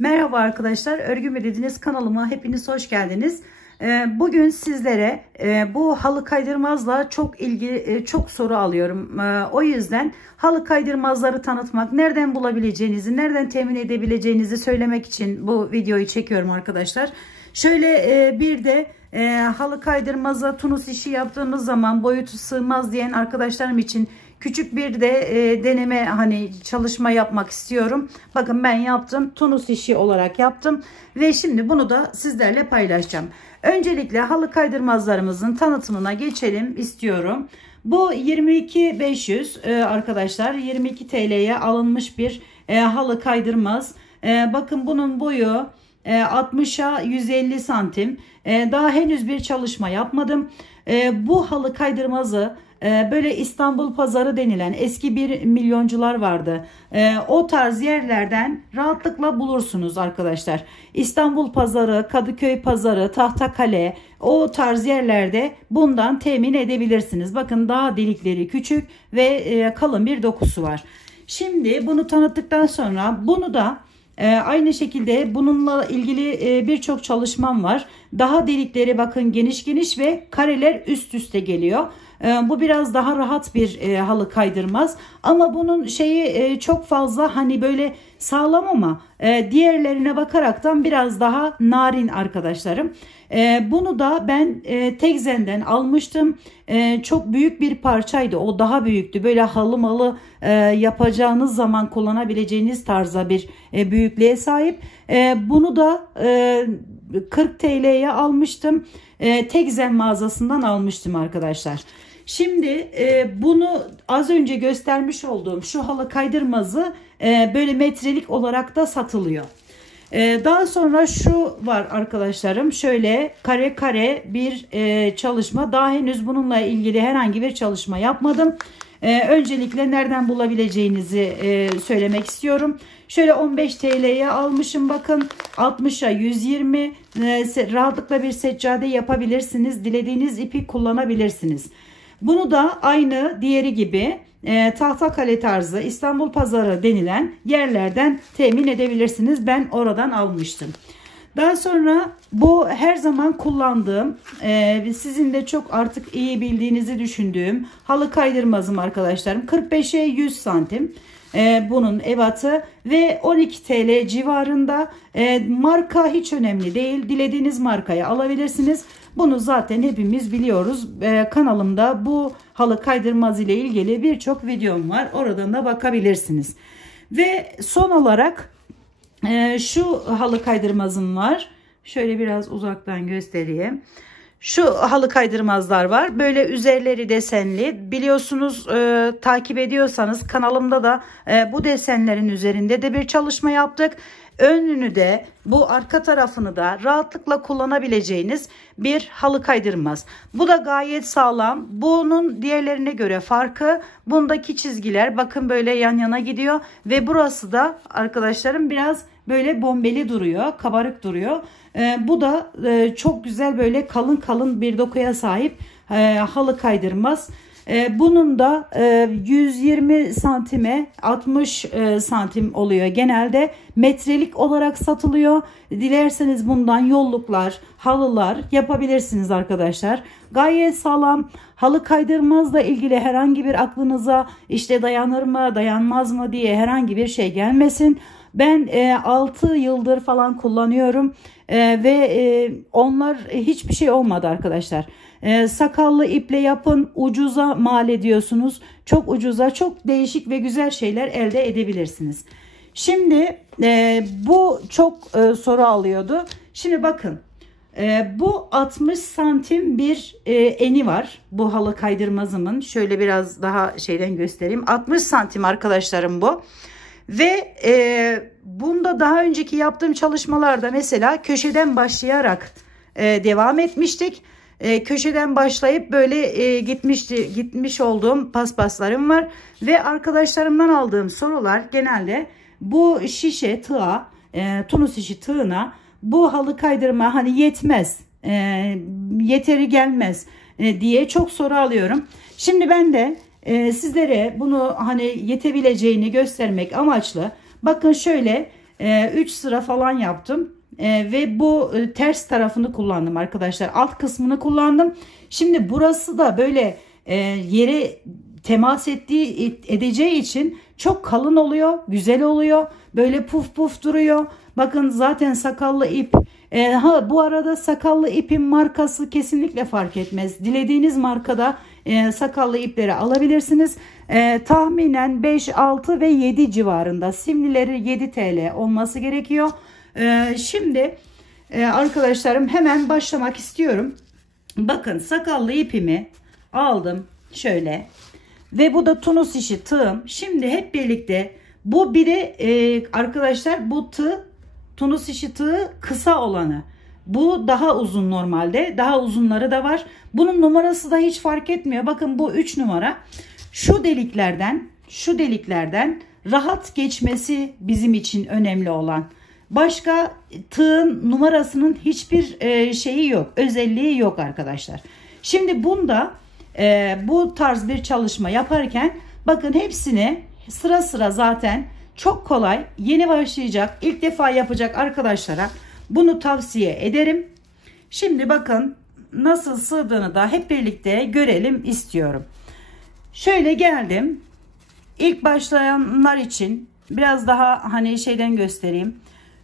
Merhaba arkadaşlar, Örgü mü dediniz kanalıma hepiniz hoş geldiniz. Bugün sizlere bu halı kaydırmazla çok soru alıyorum. O yüzden halı kaydırmazları tanıtmak, nereden bulabileceğinizi, nereden temin edebileceğinizi söylemek için bu videoyu çekiyorum arkadaşlar. Şöyle bir de halı kaydırmaza tunus işi yaptığımız zaman boyutu sığmaz diyen arkadaşlarım için küçük bir de deneme çalışma yapmak istiyorum. Bakın ben yaptım, tunus işi olarak yaptım ve şimdi bunu da sizlerle paylaşacağım. Öncelikle halı kaydırmazlarımızın tanıtımına geçelim istiyorum. Bu 22.500 arkadaşlar, 22 TL'ye alınmış bir halı kaydırmaz. Bakın bunun boyu 60'a 150 santim. Daha henüz bir çalışma yapmadım. Bu halı kaydırmazı böyle İstanbul pazarı denilen eski bir milyoncular vardı. O tarz yerlerden rahatlıkla bulursunuz arkadaşlar. İstanbul pazarı, Kadıköy pazarı, Tahtakale, o tarz yerlerde bundan temin edebilirsiniz. Bakın daha delikleri küçük ve kalın bir dokusu var. Şimdi bunu tanıttıktan sonra bunu da aynı şekilde bununla ilgili birçok çalışmam var. Daha delikleri bakın geniş geniş ve kareler üst üste geliyor. Bu biraz daha rahat bir halı kaydırmaz. Ama bunun şeyi çok fazla böyle sağlam ama diğerlerine bakaraktan biraz daha narin arkadaşlarım. Bunu da ben Tekzen'den almıştım. Çok büyük bir parçaydı. O daha büyüktü. Böyle halı malı yapacağınız zaman kullanabileceğiniz tarzda bir büyüklüğe sahip. Bunu da 40 TL'ye almıştım. Tekzen mağazasından almıştım arkadaşlar. Şimdi bunu az önce göstermiş olduğum şu halı kaydırmazı böyle metrelik olarak da satılıyor. Daha sonra şu var arkadaşlarım, şöyle kare kare bir çalışma. Daha henüz bununla ilgili herhangi bir çalışma yapmadım. Öncelikle nereden bulabileceğinizi söylemek istiyorum. Şöyle 15 TL'ye almışım, bakın 60'a 120, rahatlıkla bir seccade yapabilirsiniz. Dilediğiniz ipi kullanabilirsiniz. Bunu da aynı diğeri gibi Tahtakale tarzı İstanbul pazarı denilen yerlerden temin edebilirsiniz. Ben oradan almıştım. Daha sonra bu her zaman kullandığım, sizin de çok artık iyi bildiğinizi düşündüğüm halı kaydırmazım arkadaşlarım. 45'e 100 santim bunun ebatı ve 12 TL civarında. Marka hiç önemli değil. Dilediğiniz markayı alabilirsiniz. Bunu zaten hepimiz biliyoruz. Kanalımda bu halı kaydırmaz ile ilgili birçok videom var. Oradan da bakabilirsiniz. Ve son olarak şu halı kaydırmazım var. Şöyle biraz uzaktan göstereyim. Şu halı kaydırmazlar var. Böyle üzerleri desenli. Biliyorsunuz, takip ediyorsanız kanalımda da bu desenlerin üzerinde de bir çalışma yaptık. Önünü de bu arka tarafını da rahatlıkla kullanabileceğiniz bir halı kaydırmaz. Bu da gayet sağlam. Bunun diğerlerine göre farkı, bundaki çizgiler bakın böyle yan yana gidiyor ve burası da arkadaşlarım biraz böyle bombeli duruyor, kabarık duruyor. Bu da çok güzel böyle kalın kalın bir dokuya sahip halı kaydırmaz. Bunun da 120 santime 60 santim oluyor. Genelde metrelik olarak satılıyor. Dilerseniz bundan yolluklar, halılar yapabilirsiniz arkadaşlar. Gayet sağlam. Halı kaydırmazla ilgili herhangi bir aklınıza işte dayanır mı, dayanmaz mı diye herhangi bir şey gelmesin. Ben 6 yıldır falan kullanıyorum ve onlar hiçbir şey olmadı arkadaşlar. Sakallı iple yapın, ucuza mal ediyorsunuz. Çok ucuza çok değişik ve güzel şeyler elde edebilirsiniz. Şimdi bu çok soru alıyordu. Şimdi bakın, bu 60 santim bir eni var bu halı kaydırmazımın. Şöyle biraz daha şeyden göstereyim. 60 santim arkadaşlarım bu. Ve bunda daha önceki yaptığım çalışmalarda mesela köşeden başlayarak devam etmiştik. Köşeden başlayıp böyle gitmiş olduğum paspaslarım var. Ve arkadaşlarımdan aldığım sorular genelde bu şişe tığa, tunus işi tığına bu halı kaydırma yetmez, yeteri gelmez diye çok soru alıyorum. Şimdi ben de sizlere bunu yetebileceğini göstermek amaçlı bakın şöyle 3 sıra falan yaptım. Ve bu ters tarafını kullandım arkadaşlar. Alt kısmını kullandım. Şimdi burası da böyle yere temas edeceği için çok kalın oluyor. Güzel oluyor. Böyle puf puf duruyor. Bakın zaten sakallı ip. Bu arada sakallı ipin markası kesinlikle fark etmez. Dilediğiniz markada sakallı ipleri alabilirsiniz. Tahminen 5, 6 ve 7 civarında. Simlileri 7 TL olması gerekiyor. Şimdi arkadaşlarım hemen başlamak istiyorum. Bakın sakallı ipimi aldım şöyle ve bu da tunus işi tığım. Şimdi hep birlikte bu biri arkadaşlar bu tığ tunus işi tığı kısa olanı. Bu daha uzun normalde. Daha uzunları da var. Bunun numarası da hiç fark etmiyor. Bakın bu 3 numara. Şu deliklerden rahat geçmesi bizim için önemli olan. Başka tığın numarasının hiçbir şeyi yok. Özelliği yok arkadaşlar. Şimdi bunda bu tarz bir çalışma yaparken bakın hepsini sıra sıra zaten çok kolay, yeni başlayacak, ilk defa yapacak arkadaşlara bunu tavsiye ederim. Şimdi bakın nasıl sığdığını da hep birlikte görelim istiyorum. Şöyle geldim. İlk başlayanlar için biraz daha hani şeyden göstereyim.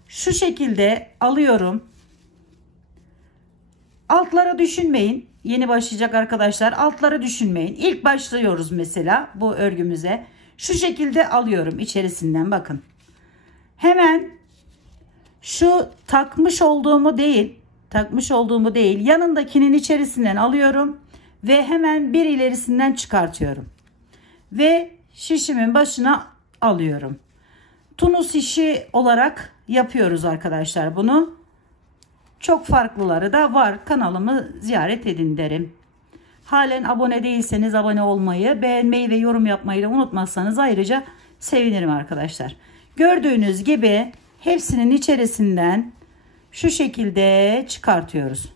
Şu şekilde alıyorum. Altlara düşünmeyin. Yeni başlayacak arkadaşlar altlara düşünmeyin. İlk başlıyoruz mesela bu örgümüze. Şu şekilde alıyorum içerisinden bakın. Hemen şu takmış olduğumu değil yanındakinin içerisinden alıyorum ve hemen bir ilerisinden çıkartıyorum. Ve şişimin başına alıyorum. Tunus işi olarak yapıyoruz arkadaşlar bunu. Çok farklıları da var. Kanalımı ziyaret edin derim. Halen abone değilseniz abone olmayı, beğenmeyi ve yorum yapmayı da unutmazsanız ayrıca sevinirim arkadaşlar. Gördüğünüz gibi hepsinin içerisinden şu şekilde çıkartıyoruz.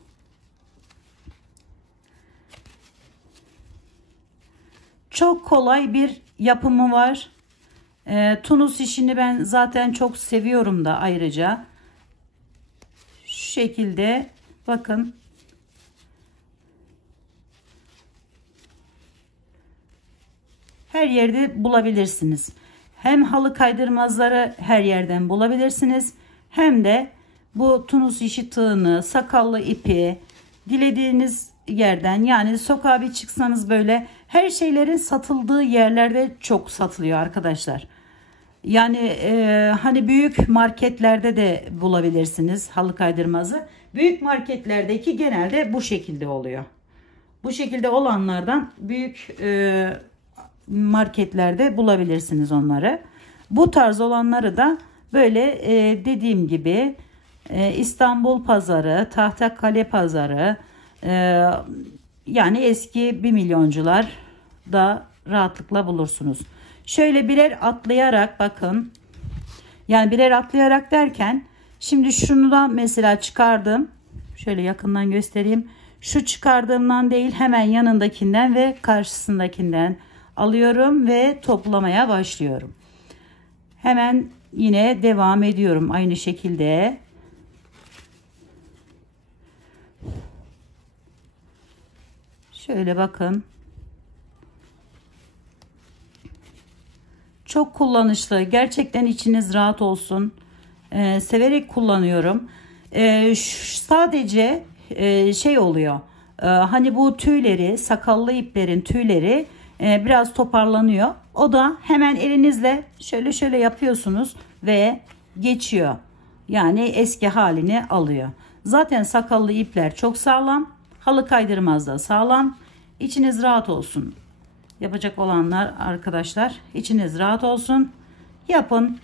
Çok kolay bir yapımı var. Tunus işini ben zaten çok seviyorum da ayrıca. Şu şekilde bakın. Her yerde bulabilirsiniz. Hem halı kaydırmazları her yerden bulabilirsiniz. Hem de bu tunus işi tığını, sakallı ipi dilediğiniz yerden, yani sokağa bir çıksanız böyle her şeylerin satıldığı yerlerde çok satılıyor arkadaşlar. Yani hani büyük marketlerde de bulabilirsiniz halı kaydırmazı. Büyük marketlerdeki genelde bu şekilde oluyor. Bu şekilde olanlardan büyük marketlerde bulabilirsiniz onları. Bu tarz olanları da böyle dediğim gibi İstanbul pazarı, Tahtakale pazarı, yani eski 1 milyoncular da rahatlıkla bulursunuz. Şöyle birer atlayarak bakın. Yani birer atlayarak derken şimdi şunu da mesela çıkardım. Şöyle yakından göstereyim. Şu çıkardığımdan değil, hemen yanındakinden ve karşısındakinden alıyorum ve toplamaya başlıyorum. Hemen yine devam ediyorum aynı şekilde. Şöyle bakın. Çok kullanışlı. Gerçekten içiniz rahat olsun. Severek kullanıyorum. Sadece şey oluyor. Hani bu tüyleri, sakallı iplerin tüyleri biraz toparlanıyor. O da hemen elinizle şöyle şöyle yapıyorsunuz ve geçiyor. Yani eski halini alıyor. Zaten sakallı ipler çok sağlam. Halı kaydırmaz da sağlam. İçiniz rahat olsun. Yapacak olanlar arkadaşlar, içiniz rahat olsun. Yapın.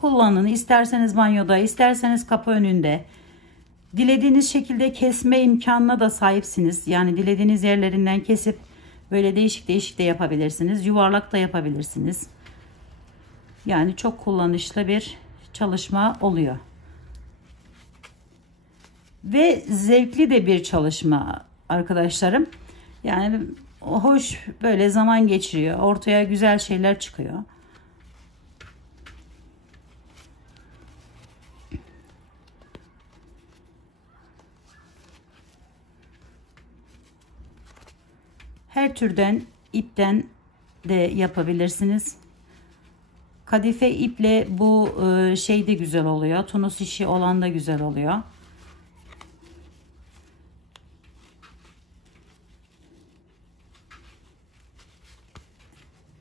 Kullanın. İsterseniz banyoda, isterseniz kapı önünde. Dilediğiniz şekilde kesme imkanına da sahipsiniz. Yani dilediğiniz yerlerinden kesip böyle değişik değişik de yapabilirsiniz. Yuvarlak da yapabilirsiniz. Yani çok kullanışlı bir çalışma oluyor. Ve zevkli de bir çalışma arkadaşlarım. Yani hoş, böyle zaman geçiriyor. Ortaya güzel şeyler çıkıyor. Her türden ipten de yapabilirsiniz. Kadife iple bu şey de güzel oluyor. Tunus işi olan da güzel oluyor.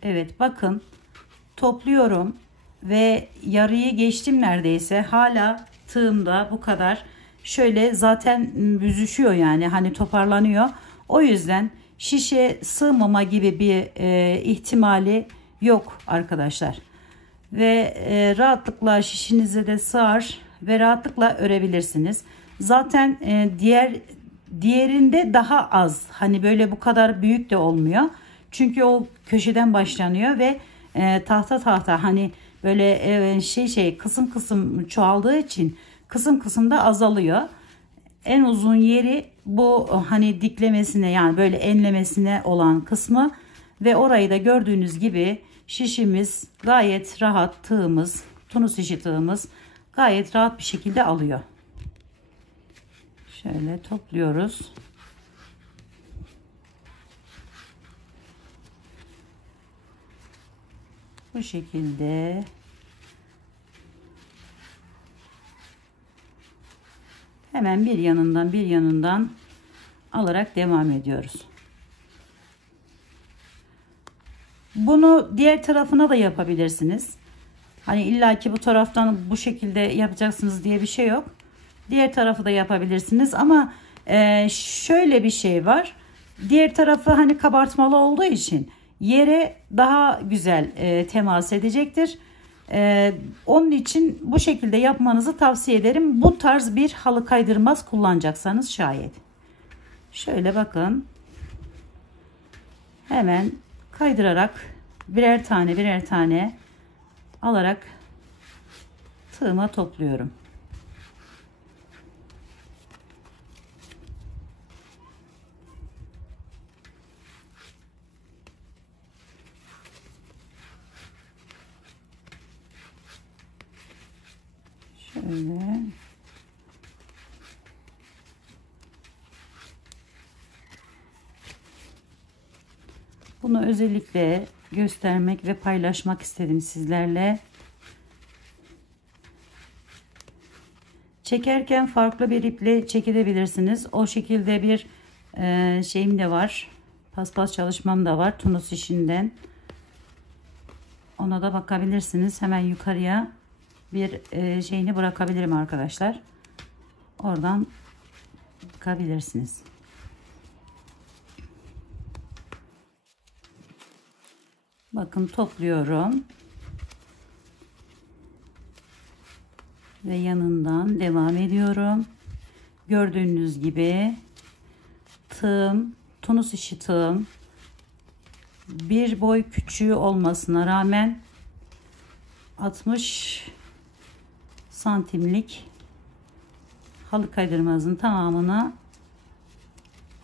Evet, bakın topluyorum ve yarıyı geçtim neredeyse. Hala tığımda bu kadar. Şöyle zaten büzüşüyor, yani hani toparlanıyor. O yüzden şişe sığmama gibi bir ihtimali yok arkadaşlar. Ve rahatlıkla şişinize de sığar ve rahatlıkla örebilirsiniz. Zaten diğerinde daha az, hani böyle bu kadar büyük de olmuyor. Çünkü o köşeden başlanıyor ve tahta tahta, hani böyle kısım kısım çoğaldığı için kısım kısım da azalıyor. En uzun yeri bu, hani diklemesine, yani böyle enlemesine olan kısmı ve orayı da gördüğünüz gibi şişimiz gayet rahat, tığımız, tunus işi tığımız gayet rahat bir şekilde alıyor. Şöyle topluyoruz. Bu şekilde hemen bir yanından alarak devam ediyoruz. Bunu diğer tarafına da yapabilirsiniz. Hani illaki bu taraftan bu şekilde yapacaksınız diye bir şey yok. Diğer tarafı da yapabilirsiniz ama şöyle bir şey var. Diğer tarafı hani kabartmalı olduğu için yere daha güzel temas edecektir. Onun için bu şekilde yapmanızı tavsiye ederim. Bu tarz bir halı kaydırmaz kullanacaksanız şayet. Şöyle bakın. Hemen kaydırarak birer tane alarak tığıma topluyorum. Şöyle. Bunu özellikle göstermek ve paylaşmak istedim sizlerle. Çekerken farklı bir iple çekebilirsiniz. O şekilde bir şeyim de var. Paspas çalışmam da var tunus işinden. Ona da bakabilirsiniz. Hemen yukarıya bir şeyini bırakabilirim arkadaşlar. Oradan bakabilirsiniz. Bakın topluyorum. Ve yanından devam ediyorum. Gördüğünüz gibi tığım, tunus işi tığım, bir boy küçüğü olmasına rağmen 60 santimlik halı kaydırmazın tamamını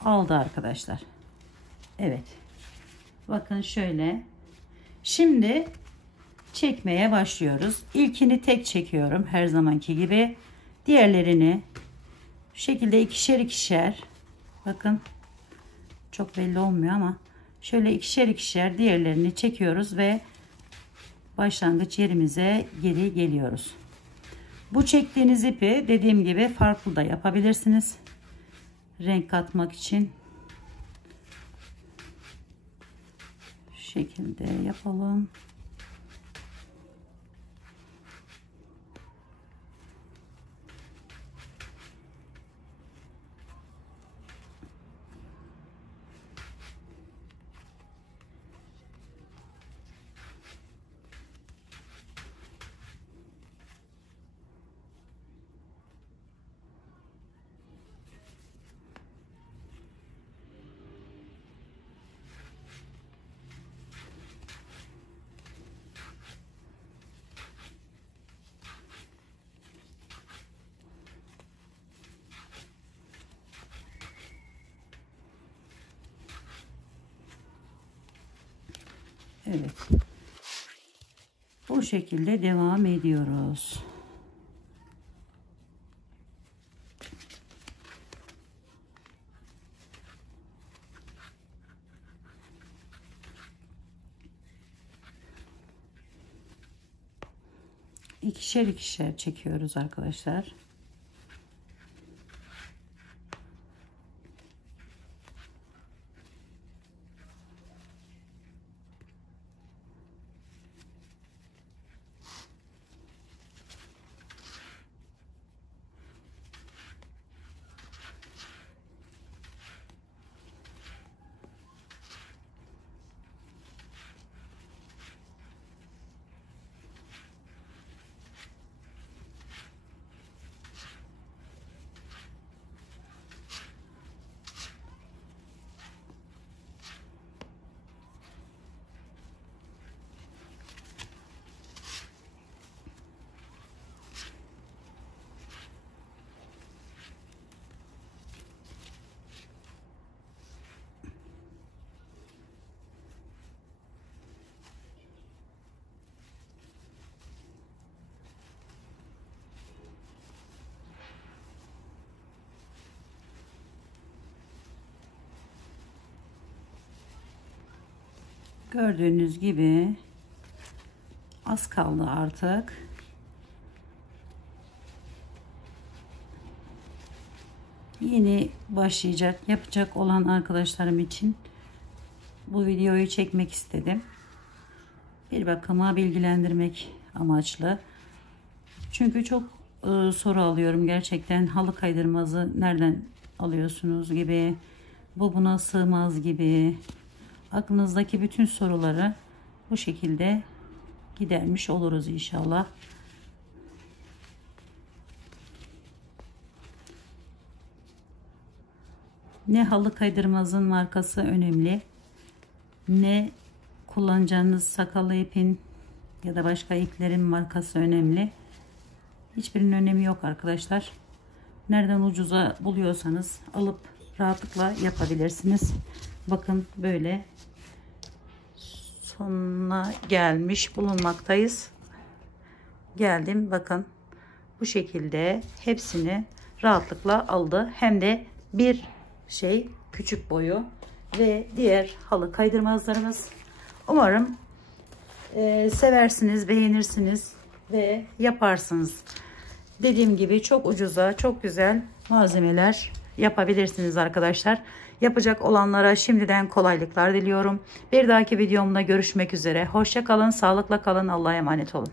aldı arkadaşlar. Evet. Bakın şöyle. Şimdi çekmeye başlıyoruz. İlkini tek çekiyorum her zamanki gibi. Diğerlerini şu şekilde ikişer. Bakın çok belli olmuyor ama şöyle ikişer diğerlerini çekiyoruz ve başlangıç yerimize geri geliyoruz. Bu çektiğiniz ipi dediğim gibi farklı da yapabilirsiniz. Renk katmak için şu şekilde yapalım. Evet. Bu şekilde devam ediyoruz. ikişer ikişer çekiyoruz arkadaşlar. Gördüğünüz gibi az kaldı artık. Yeni yapacak olan arkadaşlarım için bu videoyu çekmek istedim. Bir bakıma bilgilendirmek amaçlı. Çünkü çok soru alıyorum gerçekten, halı kaydırmazı nereden alıyorsunuz gibi, bu buna sığmaz gibi. Aklınızdaki bütün soruları bu şekilde gidermiş oluruz inşallah. Ne halı kaydırmazın markası önemli, ne kullanacağınız sakalı ipin ya da başka iplerin markası önemli. Hiçbirinin önemi yok arkadaşlar. Nereden ucuza buluyorsanız alıp rahatlıkla yapabilirsiniz. Bakın böyle sonuna gelmiş bulunmaktayız. Geldim, bakın bu şekilde hepsini rahatlıkla aldı. Hem de bir küçük boyu ve diğer halı kaydırmazlarımız. Umarım seversiniz, beğenirsiniz ve yaparsınız. Dediğim gibi çok ucuza çok güzel malzemeler yapabilirsiniz arkadaşlar. Yapacak olanlara şimdiden kolaylıklar diliyorum. Bir dahaki videomda görüşmek üzere. Hoşça kalın, sağlıkla kalın, Allah'a emanet olun.